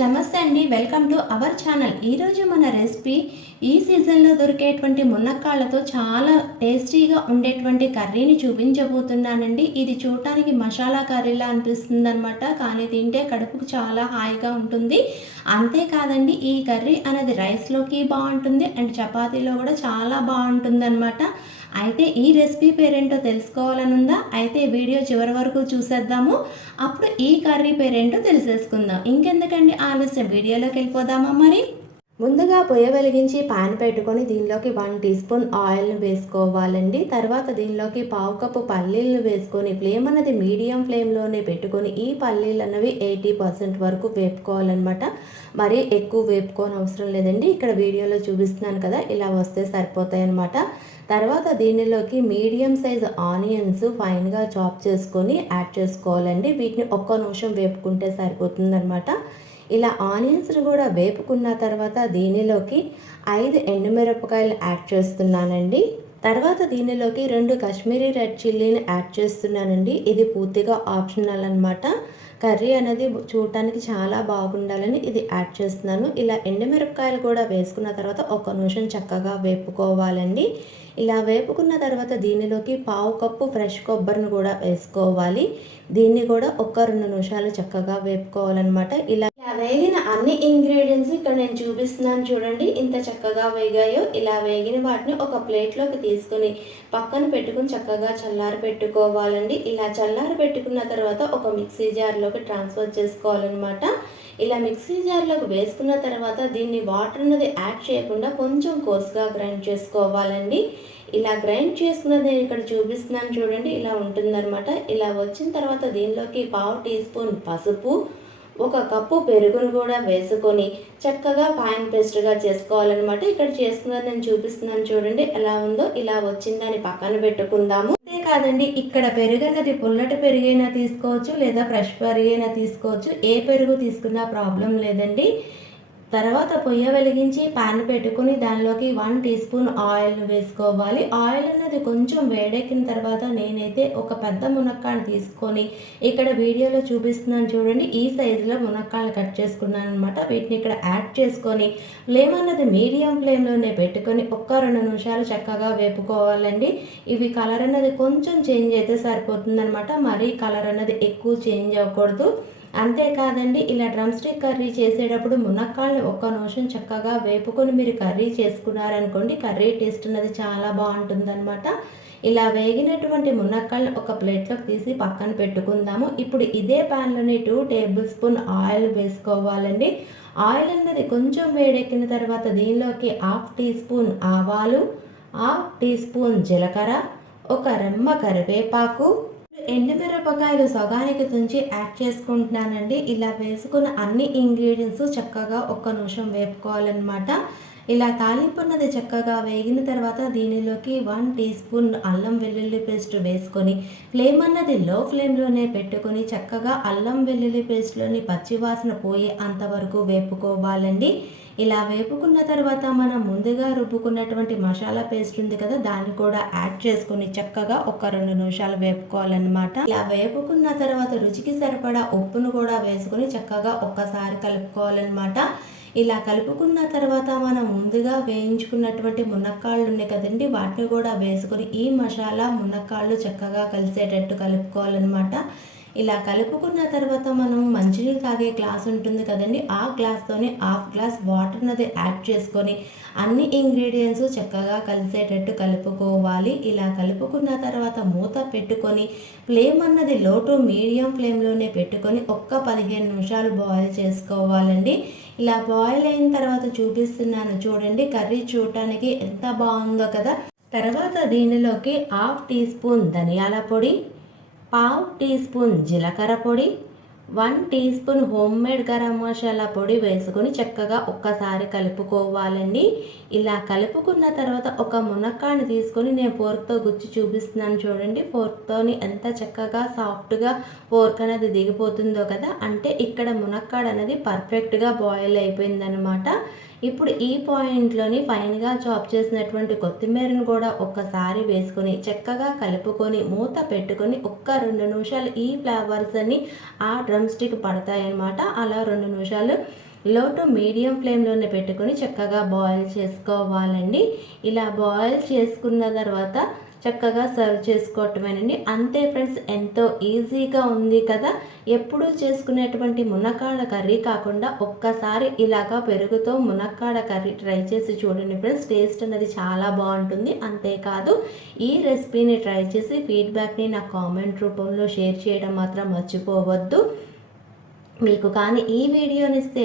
నమస్తే అండి. Welcome to our channel. ఈరోజు మన రెసిపీ ఈ సీజన్లో దొరికేటువంటి మునక్కాళ్ళతో చాలా టేస్టీగా ఉండేటువంటి కర్రీని చూపించబోతున్నానండి. ఇది చూడటానికి మసాలా కర్రీలా అనిపిస్తుంది అనమాట కానీ తింటే కడుపుకు చాలా హాయిగా ఉంటుంది. అంతేకాదండి ఈ కర్రీ అనేది రైస్లోకి బాగుంటుంది. అండ్ చపాతీలో కూడా చాలా బాగుంటుంది అనమాట అయితే ఈ రెసిపీ పేరేంటో తెలుసుకోవాలనుందా? అయితే వీడియో చివరి వరకు చూసేద్దాము. అప్పుడు ఈ కర్రీ పేరేంటో తెలిసేసుకుందాం. ఇంకెందుకండి ఆలస్యం? వీడియోలోకి వెళ్ళిపోదామా మరి? ముందుగా పొయ్య వెలిగించి పాన్ పెట్టుకొని దీనిలోకి వన్ టీ స్పూన్ ఆయిల్ని వేసుకోవాలండి. తర్వాత దీనిలోకి పావు కప్పు పల్లీలను వేసుకొని ఫ్లేమ్ అనేది మీడియం ఫ్లేమ్లోనే పెట్టుకొని ఈ పల్లీలు అన్నవి ఎయిటీ పర్సెంట్ వరకు వేపుకోవాలన్నమాట. మరీ ఎక్కువ వేపుకోని అవసరం లేదండి. ఇక్కడ వీడియోలో చూపిస్తున్నాను కదా ఇలా వస్తే సరిపోతాయి అన్నమాట తర్వాత దీనిలోకి మీడియం సైజ్ ఆనియన్స్ ఫైన్గా చాప్ చేసుకొని యాడ్ చేసుకోవాలండి. వీటిని ఒక్క నిమిషం వేపుకుంటే సరిపోతుందనమాట ఇలా ఆనియన్స్ని కూడా వేపుకున్న తర్వాత దీనిలోకి ఐదు ఎండుమిరపకాయలు యాడ్ చేస్తున్నానండి. తర్వాత దీనిలోకి రెండు కాశ్మీరీ రెడ్ చిల్లీని యాడ్ చేస్తున్నానండి. ఇది పూర్తిగా ఆప్షనల్ అనమాట కర్రీ అనేది చూడటానికి చాలా బాగుండాలని ఇది యాడ్ చేస్తున్నాను. ఇలా ఎండుమిరపకాయలు కూడా వేసుకున్న తర్వాత ఒక నిమిషం చక్కగా వేపుకోవాలండి. ఇలా వేపుకున్న తర్వాత దీనిలోకి పావు కప్పు ఫ్రెష్ కొబ్బరిని కూడా వేసుకోవాలి. దీన్ని కూడా ఒక రెండు నిమిషాలు చక్కగా వేపుకోవాలన్నమాట. ఇలా ఇలా వేగిన అన్ని ఇంగ్రీడియంట్స్ ఇక్కడ నేను చూపిస్తున్నాను చూడండి. ఇంత చక్కగా వేగాయో ఇలా వేగిన వాటిని ఒక ప్లేట్లోకి తీసుకొని పక్కన పెట్టుకుని చక్కగా చల్లారి పెట్టుకోవాలండి ఇలా చల్లారి పెట్టుకున్న తర్వాత ఒక మిక్సీ జార్లో జార్లోకి ట్రాన్స్ఫర్ చేసుకోవాలన్నమాట. ఇలా మిక్సీ జార్లోకి వేసుకున్న తర్వాత దీన్ని వాటర్ అనేది యాడ్ చేయకుండా కొంచెం కోసుగా గ్రైండ్ చేసుకోవాలండి. ఇలా గ్రైండ్ చేసుకున్నది నేను ఇక్కడ చూపిస్తున్నాను చూడండి ఇలా ఉంటుందన్నమాట. ఇలా వచ్చిన తర్వాత దీనిలోకి పావు టీ స్పూన్ పసుపు ఒక కప్పు పెరుగును కూడా వేసుకొని చక్కగా ఫైన్ పేస్ట్గా చేసుకోవాలన్నమాట. ఇక్కడ చేసుకున్నది నేను చూపిస్తున్నాను చూడండి ఎలా ఉందో. ఇలా వచ్చిందని పక్కన పెట్టుకుందాము. కాదండి ఇక్కడ పెరుగన్నది పుల్లటి పెరుగైనా తీసుకోవచ్చు లేదా ఫ్రెష్ పెరుగైనా తీసుకోవచ్చు. ఏ పెరుగు తీసుకున్నా ప్రాబ్లం లేదండి. తర్వాత పొయ్య వెలిగించి పాన్ పెట్టుకుని దానిలోకి వన్ టీ స్పూన్ ఆయిల్ వేసుకోవాలి. ఆయిల్ అన్నది కొంచెం వేడెక్కిన తర్వాత నేనైతే ఒక పెద్ద మునక్కాయను తీసుకొని ఇక్కడ వీడియోలో చూపిస్తున్నాను చూడండి. ఈ సైజులో మునక్కాయలు కట్ చేసుకున్నాను అనమాట వీటిని ఇక్కడ యాడ్ చేసుకొని ఫ్లేమ్ అన్నది మీడియం ఫ్లేమ్లోనే పెట్టుకొని ఒక్క రెండు నిమిషాలు చక్కగా వేపుకోవాలండి. ఇవి కలర్ అన్నది కొంచెం చేంజ్ అయితే సరిపోతుందనమాట మరీ కలర్ అన్నది ఎక్కువ చేంజ్ అవ్వకూడదు. అంతేకాదండి ఇలా డ్రమ్ స్టిక్ కర్రీ చేసేటప్పుడు మునక్కాళ్ళని ఒక్క నిమిషం చక్కగా వేపుకొని మీరు కర్రీ చేసుకున్నారనుకోండి కర్రీ టేస్ట్ అనేది చాలా బాగుంటుందన్నమాట. ఇలా వేగినటువంటి మునక్కాళ్ళని ఒక ప్లేట్లోకి తీసి పక్కన పెట్టుకుందాము. ఇప్పుడు ఇదే ప్యాన్లోని టూ టేబుల్ స్పూన్ ఆయిల్ వేసుకోవాలండి. ఆయిల్ అన్నది కొంచెం వేడెక్కిన తర్వాత దీనిలోకి హాఫ్ టీ స్పూన్ ఆవాలు హాఫ్ టీ స్పూన్ జీలకర్ర ఒక రెమ్మ కరివేపాకు ఎండుమిరపకాయలు సగానికి తుంచి యాడ్ చేసుకుంటున్నానండి. ఇలా వేసుకున్న అన్ని ఇంగ్రీడియంట్స్ చక్కగా ఒక్క నిమిషం వేపుకోవాలన్నమాట. ఇలా తాలింపున్నది చక్కగా వేగిన తర్వాత దీనిలోకి వన్ టీ స్పూన్ అల్లం వెల్లుల్లి పేస్ట్ వేసుకొని ఫ్లేమ్ అన్నది లో ఫ్లేమ్లోనే పెట్టుకొని చక్కగా అల్లం వెల్లుల్లి పేస్ట్లోని పచ్చివాసన పోయే అంతవరకు వేపుకోవాలండి. ఇలా వేపుకున్న తర్వాత మనం ముందుగా రుబ్బుకున్నటువంటి మసాలా పేస్ట్ ఉంది కదా దాన్ని కూడా యాడ్ చేసుకొని చక్కగా ఒక రెండు నిమిషాలు వేపుకోవాలన్నమాట. ఇలా వేపుకున్న తర్వాత రుచికి సరిపడా ఉప్పును కూడా వేసుకొని చక్కగా ఒక్కసారి కలుపుకోవాలన్నమాట. ఇలా కలుపుకున్న తర్వాత మనం ముందుగా వేయించుకున్నటువంటి మునక్కాళ్ళు ఉన్నాయి కదండి వాటిని కూడా వేసుకొని ఈ మసాలా మునక్కాళ్ళు చక్కగా కలిసేటట్టు కలుపుకోవాలన్నమాట. ఇలా కలుపుకున్న తర్వాత మనం మంచినీళ్ళు తాగే గ్లాస్ ఉంటుంది కదండి ఆ గ్లాస్తోనే హాఫ్ గ్లాస్ వాటర్ అనేది యాడ్ చేసుకొని అన్ని ఇంగ్రీడియంట్స్ చక్కగా కలిసేటట్టు కలుపుకోవాలి. ఇలా కలుపుకున్న తర్వాత మూత పెట్టుకొని ఫ్లేమ్ అన్నది లో టు మీడియం ఫ్లేమ్లోనే పెట్టుకొని ఒక్క పదిహేను నిమిషాలు బాయిల్ చేసుకోవాలండి. ఇలా బాయిల్ అయిన తర్వాత చూపిస్తున్నాను చూడండి కర్రీ చూడటానికి ఎంత బాగుందో కదా. తర్వాత దీనిలోకి హాఫ్ టీ స్పూన్ ధనియాల పొడి పావు టీ స్పూన్ జీలకర్ర పొడి one teaspoon homemade garam masala పొడి వేసుకొని చక్కగా ఒక్కసారి కలుపుకోవాలండి. ఇలా కలుపుకున్న తర్వాత ఒక మునక్కాని తీసుకొని నేను ఫోర్క్తో గుచ్చి చూపిస్తున్నాను చూడండి. ఫోర్క్తోని ఎంత చక్కగా సాఫ్ట్గా ఫోర్క్ అనేది దిగిపోతుందో కదా. అంటే ఇక్కడ మునక్కాడ అనేది పర్ఫెక్ట్గా బాయిల్ అయిపోయిందనమాట ఇప్పుడు ఈ పాయింట్లోని ఫైన్గా చాప్ చేసినటువంటి కొత్తిమీరను కూడా ఒక్కసారి వేసుకొని చక్కగా కలుపుకొని మూత పెట్టుకొని ఒక్క రెండు నిమిషాలు ఈ ఫ్లేవర్స్ అన్ని ఆ డ్రమ్ స్టిక్ పడతాయన్నమాట. అలా రెండు నిమిషాలు లో టు మీడియం ఫ్లేమ్లోనే పెట్టుకొని చక్కగా బాయిల్ చేసుకోవాలండి. ఇలా బాయిల్ చేసుకున్న తర్వాత చక్కగా సర్వ్ చేసుకోవటమేనండి. అంతే ఫ్రెండ్స్ ఎంతో ఈజీగా ఉంది కదా. ఎప్పుడూ చేసుకునేటువంటి మునక్కాడ కర్రీ కాకుండా ఒక్కసారి ఇలాగా పెరుగుతో మునక్కాడ కర్రీ ట్రై చేసి చూడండి ఫ్రెండ్స్. టేస్ట్ అనేది చాలా బాగుంటుంది. అంతేకాదు ఈ రెసిపీని ట్రై చేసి ఫీడ్బ్యాక్ని నా కామెంట్ రూపంలో షేర్ చేయడం మాత్రం మర్చిపోవద్దు. మీకు కానీ ఈ వీడియోని ఇస్తే